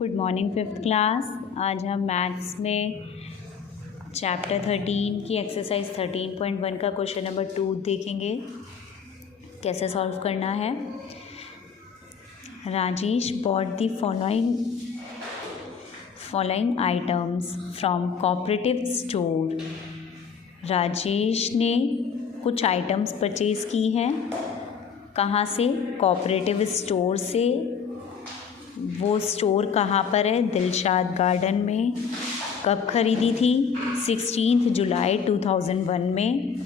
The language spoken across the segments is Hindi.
Good morning fifth class. आज हम मैथ्स में चैप्टर 13 की एक्सरसाइज 13.1 का क्वेश्चन नंबर 2 देखेंगे कैसे सॉल्व करना है। Rajesh bought the following items from cooperative store. Rajesh ने कुछ आइटम्स परचेज़ की हैं। कहाँ से? कोऑपरेटिव स्टोर से। वो स्टोर कहाँ पर है? दिलशाद गार्डन में। कब ख़रीदी थी? 16 जुलाई 2001 में।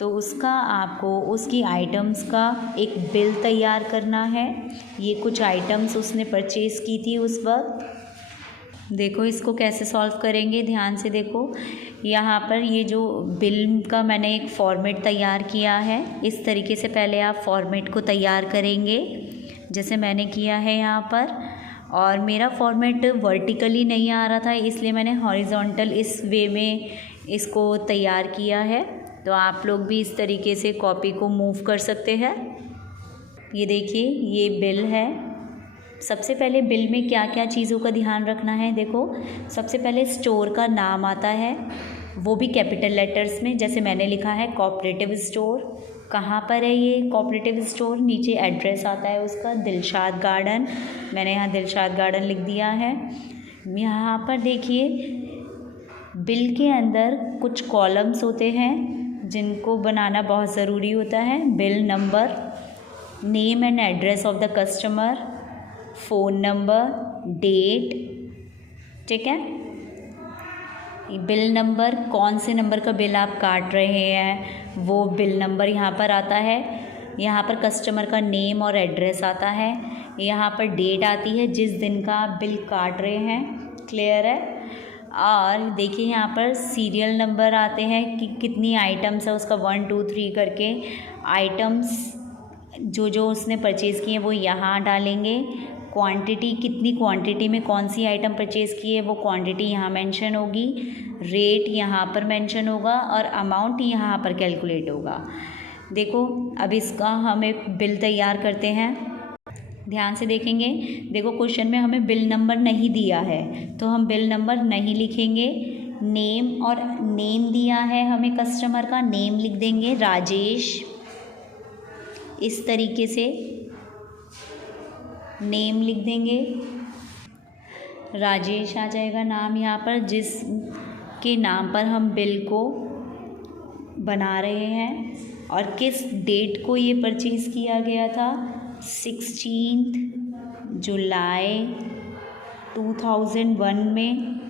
तो उसका आपको उसकी आइटम्स का एक बिल तैयार करना है। ये कुछ आइटम्स उसने परचेज़ की थी उस वक्त। देखो इसको कैसे सॉल्व करेंगे, ध्यान से देखो। यहाँ पर ये जो बिल का मैंने एक फॉर्मेट तैयार किया है, इस तरीके से पहले आप फॉर्मेट को तैयार करेंगे जैसे मैंने किया है यहाँ पर। और मेरा फॉर्मेट वर्टिकली नहीं आ रहा था, इसलिए मैंने हॉरिजॉन्टल इस वे में इसको तैयार किया है। तो आप लोग भी इस तरीके से कॉपी को मूव कर सकते हैं। ये देखिए ये बिल है। सबसे पहले बिल में क्या क्या चीज़ों का ध्यान रखना है, देखो सबसे पहले स्टोर का नाम आता है, वो भी कैपिटल लेटर्स में, जैसे मैंने लिखा है कोऑपरेटिव स्टोर। कहाँ पर है ये कोऑपरेटिव स्टोर? नीचे एड्रेस आता है उसका, दिलशाद गार्डन। मैंने यहाँ दिलशाद गार्डन लिख दिया है। यहाँ पर देखिए बिल के अंदर कुछ कॉलम्स होते हैं जिनको बनाना बहुत ज़रूरी होता है। Bill number, name and address of the customer, phone number, date, ठीक है। बिल नंबर, कौन से नंबर का बिल आप काट रहे हैं वो बिल नंबर यहाँ पर आता है। यहाँ पर कस्टमर का नेम और एड्रेस आता है। यहाँ पर डेट आती है जिस दिन का आप बिल काट रहे हैं, क्लियर है। और देखिए यहाँ पर सीरियल नंबर आते हैं कि कितनी आइटम्स है उसका, 1 2 3 करके आइटम्स जो उसने परचेज़ किए वो यहाँ डालेंगे। क्वांटिटी, कितनी क्वांटिटी में कौन सी आइटम परचेज़ की है वो क्वांटिटी यहाँ मेंशन होगी। रेट यहाँ पर मेंशन होगा और अमाउंट यहाँ पर कैलकुलेट होगा। देखो अब इसका हम एक बिल तैयार करते हैं, ध्यान से देखेंगे। देखो क्वेश्चन में हमें बिल नंबर नहीं दिया है तो हम बिल नंबर नहीं लिखेंगे। नेम, और नेम दिया है हमें कस्टमर का, नेम लिख देंगे राजेश। इस तरीके से नेम लिख देंगे, राजेश आ जाएगा नाम यहाँ पर, जिसके नाम पर हम बिल को बना रहे हैं। और किस डेट को ये परचेज़ किया गया था? 16 जुलाई 2001 में,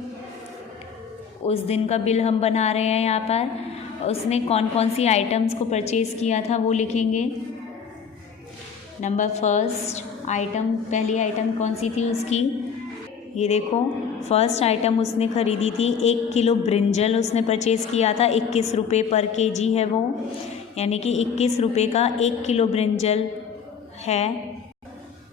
उस दिन का बिल हम बना रहे हैं यहाँ पर। उसने कौन कौन सी आइटम्स को परचेज़ किया था वो लिखेंगे। नंबर फर्स्ट आइटम, पहली आइटम कौन सी थी उसकी? ये देखो फर्स्ट आइटम उसने ख़रीदी थी 1 किलो ब्रिंजल उसने परचेज़ किया था। 21 रुपये पर केजी है वो, यानी कि 21 रुपये का 1 किलो ब्रिंजल है।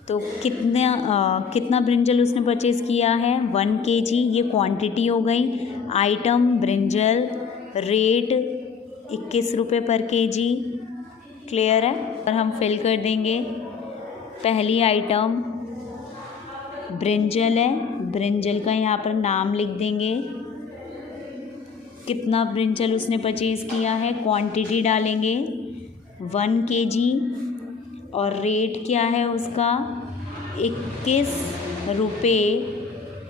तो कितना ब्रिंजल उसने परचेज़ किया है? 1 केजी। ये क्वांटिटी हो गई। आइटम ब्रिंजल, रेट 21 रुपये पर केजी, क्लियर है। और हम फिल कर देंगे। पहली आइटम ब्रिंजल है, ब्रिंजल का यहाँ पर नाम लिख देंगे। कितना ब्रिंजल उसने परचेज़ किया है, क्वांटिटी डालेंगे 1 केजी। और रेट क्या है उसका? 21 रुपये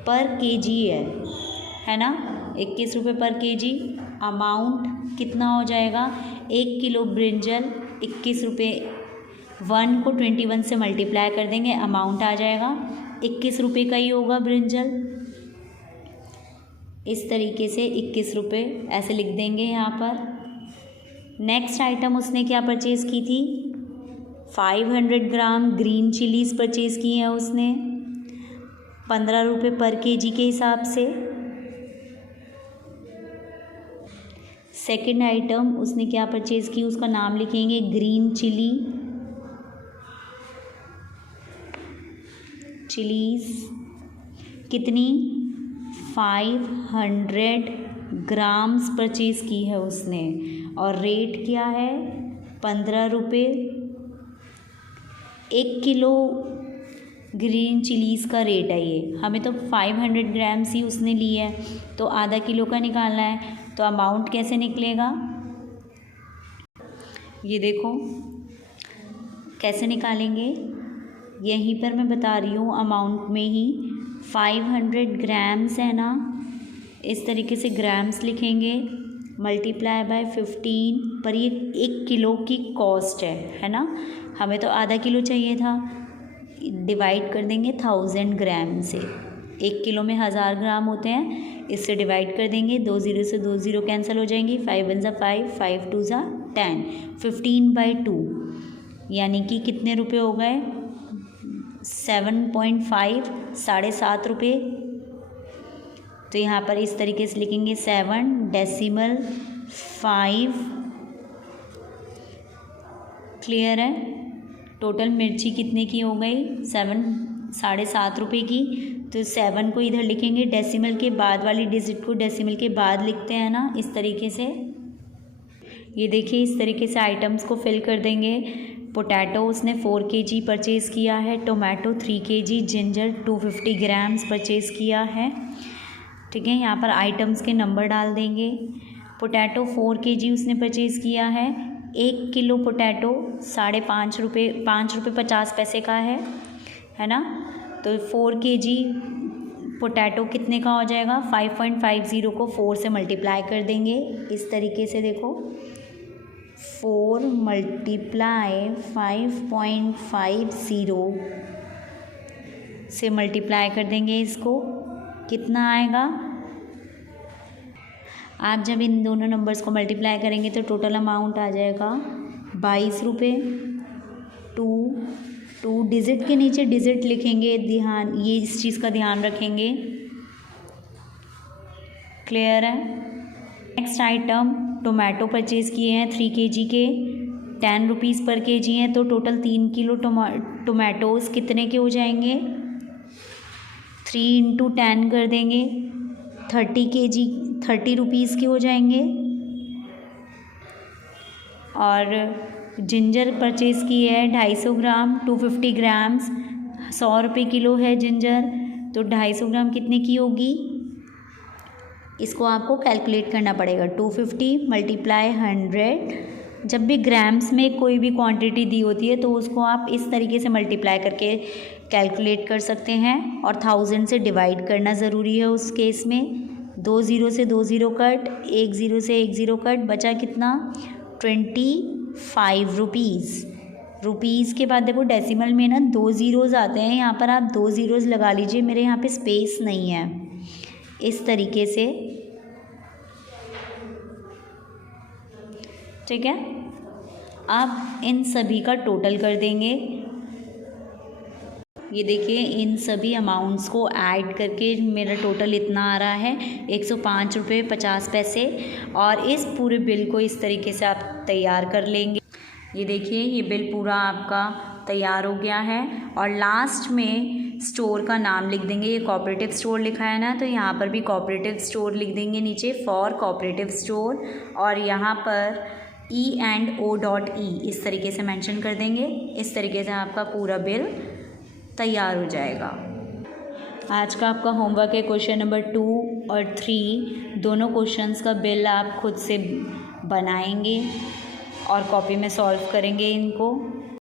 पर केजी है ना, 21 रुपये पर केजी। अमाउंट कितना हो जाएगा? 1 किलो ब्रिंजल 21 रुपये, 1 को 21 से मल्टीप्लाई कर देंगे, अमाउंट आ जाएगा 21 रुपये का ही होगा ब्रिंजल। इस तरीके से 21 रुपये ऐसे लिख देंगे यहाँ पर। नेक्स्ट आइटम उसने क्या परचेज़ की थी? 500 ग्राम ग्रीन चिलीज़ परचेज़ की है उसने, 15 रुपये पर केजी के हिसाब से। सेकंड आइटम उसने क्या परचेज़ की, उसका नाम लिखेंगे ग्रीन चिलीज़। कितनी? 500 ग्राम्स परचेज़ की है उसने। और रेट क्या है? 15 रुपये। 1 किलो ग्रीन चिलीज़ का रेट है ये। हमें तो 500 ग्राम्स ही उसने ली है, तो आधा किलो का निकालना है। तो अमाउंट कैसे निकलेगा, ये देखो कैसे निकालेंगे, यहीं पर मैं बता रही हूँ अमाउंट में ही। 500 ग्राम्स है ना, इस तरीके से ग्राम्स लिखेंगे, मल्टीप्लाई बाय 15, पर ये 1 किलो की कॉस्ट है ना। हमें तो आधा किलो चाहिए था, डिवाइड कर देंगे 1000 ग्राम से। 1 किलो में 1000 ग्राम होते हैं, इससे डिवाइड कर देंगे। 2 ज़ीरो से 2 ज़ीरो कैंसिल हो जाएंगी। 5 1 ज़ा 5, 5 2 ज़ा 10, 15/2 यानी कि कितने रुपए हो गए, 7.5, 7.5 रुपये। तो यहाँ पर इस तरीके से लिखेंगे 7.5। क्लियर है। टोटल मिर्ची कितने की हो गई, 7.5 रुपये की। तो 7 को इधर लिखेंगे, डेसिमल के बाद वाली डिजिट को डेसिमल के बाद लिखते हैं ना, इस तरीके से। ये देखिए इस तरीके से आइटम्स को फिल कर देंगे। पोटैटो उसने 4 kg परचेज़ किया है, tomato 3 kg, ginger 250 grams purchase किया है। ठीक है, यहाँ पर आइटम्स के नंबर डाल देंगे। पोटैटो 4 kg उसने परचेज़ किया है। 1 किलो पोटैटो 5.5 रुपये, 5 रुपये 50 पैसे का है ना। तो 4 kg पोटैटो कितने का हो जाएगा, 5.50 को 4 से मल्टीप्लाई कर देंगे। इस तरीके से देखो, 4 मल्टीप्लाई 5.50 से मल्टीप्लाई कर देंगे इसको, कितना आएगा। आप जब इन दोनों नंबर्स को मल्टीप्लाई करेंगे तो टोटल अमाउंट आ जाएगा 22 रुपये। 2 डिजिट के नीचे डिजिट लिखेंगे, ध्यान, ये इस चीज़ का ध्यान रखेंगे। क्लियर है। नेक्स्ट आइटम, टोमेटो परचेज़ किए हैं 3 kg के, 10 रुपीज़ पर kg हैं, तो टोटल 3 किलो टोमेटोज़ कितने के हो जाएंगे, 3 × 10 कर देंगे, 30 kg 30 रुपीज़ के हो जाएंगे। और जिंजर परचेज़ की है 250 ग्राम, 250 ग्राम्स, 100 रुपये किलो है जिंजर, तो 250 ग्राम कितने की होगी, इसको आपको कैलकुलेट करना पड़ेगा। 250 मल्टीप्लाई 100। जब भी ग्राम्स में कोई भी क्वांटिटी दी होती है तो उसको आप इस तरीके से मल्टीप्लाई करके कैलकुलेट कर सकते हैं, और 1000 से डिवाइड करना ज़रूरी है उस केस में। 2 ज़ीरो से 2 ज़ीरो कट, 1 ज़ीरो से 1 ज़ीरो कट, बचा कितना, 25 रुपीज़ के बाद देखो डेसिमल में ना 2 ज़ीरोज़ आते हैं, यहाँ पर आप 2 ज़ीरोज़ लगा लीजिए, मेरे यहाँ पे स्पेस नहीं है। इस तरीके से, ठीक है। अब इन सभी का टोटल कर देंगे। ये देखिए इन सभी अमाउंट्स को ऐड करके मेरा टोटल इतना आ रहा है, 105 रुपये 50 पैसे। और इस पूरे बिल को इस तरीके से आप तैयार कर लेंगे। ये देखिए ये बिल पूरा आपका तैयार हो गया है। और लास्ट में स्टोर का नाम लिख देंगे। ये कोऑपरेटिव स्टोर लिखा है ना, तो यहाँ पर भी कोऑपरेटिव स्टोर लिख देंगे नीचे, फॉर कोऑपरेटिव स्टोर। और यहाँ पर E&O.E इस तरीके से मेंशन कर देंगे। इस तरीके से आपका पूरा बिल तैयार हो जाएगा। आज का आपका होमवर्क है क्वेश्चन नंबर 2 और 3, दोनों क्वेश्चंस का बिल आप खुद से बनाएंगे और कॉपी में सॉल्व करेंगे इनको।